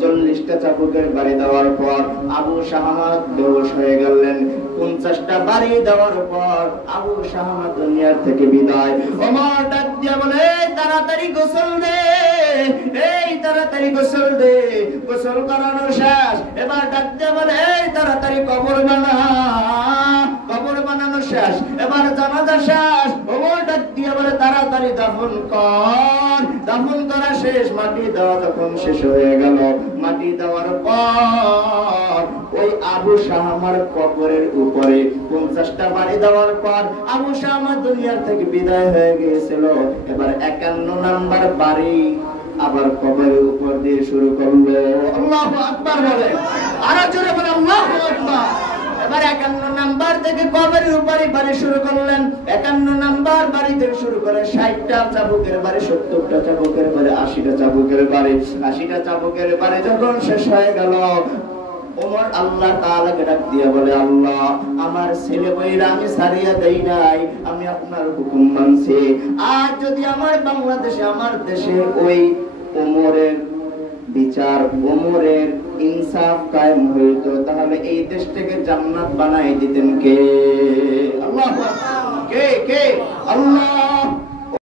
40টা চাবুকের বাড়ি দেওয়ার পর আবু শাহামা বেহুশ হয়ে গেলেন। 50টা বাড়ি দেওয়ার পর আবু শাহামা দুনিয়ার থেকে বিদায়। ওমর ডাক দিয়া বলে, তাড়াতাড়ি গোসল দে, এই তাড়াতাড়ি গোসল দে। গোসল করানো শেষ, এবার ডাক দিয়া বলে, এই তাড়াতাড়ি কবর বানা। কবর বানানো শেষ, এবার জানাজা শেষ। ওমর ডাক দিয়া বলে, তাড়াতাড়ি দাফন কর। দাফন করা শেষ, মাটি দেওয়া যখন শেষ হয়ে গেল, মাটি দেওয়ার পর ওই আবু শাহামার কবরের উপরে 50টা বাড়ি দেওয়ার পর আবু শাহামা দুনিয়ার থেকে বিদায় হয়ে গিয়েছিল। এবার 51 নাম্বার বাড়ি আবার কবরের উপর দিয়ে শুরু করলো। আল্লাহু আকবার বলে, আরো জোরে বলে আল্লাহু আকবার। এবার 51 নাম্বার থেকে কবরের উপরে বাড়ি শুরু করলেন। 51 নাম্বার বাড়ি থেকে শুরু করে 60টা চাবুকের বাড়ি, 70টা চাবুকের বাড়ি, 80টা চাবুকের বাড়ি। 80টা চাবুকের বাড়ি যখন শেষ হয়ে গেল, ওমর আল্লাহ তাআলাকে ডাক দিয়া বলে, আল্লাহ, আমার ছেলে বইরা আমি সারিয়া দেই নাই, আমি আপনার হুকুম মানছি। আর যদি আমার বাংলাদেশে, আমার দেশে ওই ওমরের বিচার, ওমরের ইনসাফ কায়েম হইতো, তাহলে এই দেশটাকে জান্নাত বানাই দিতেন কে? আল্লাহু আকবার। কে? কে? আল্লাহ।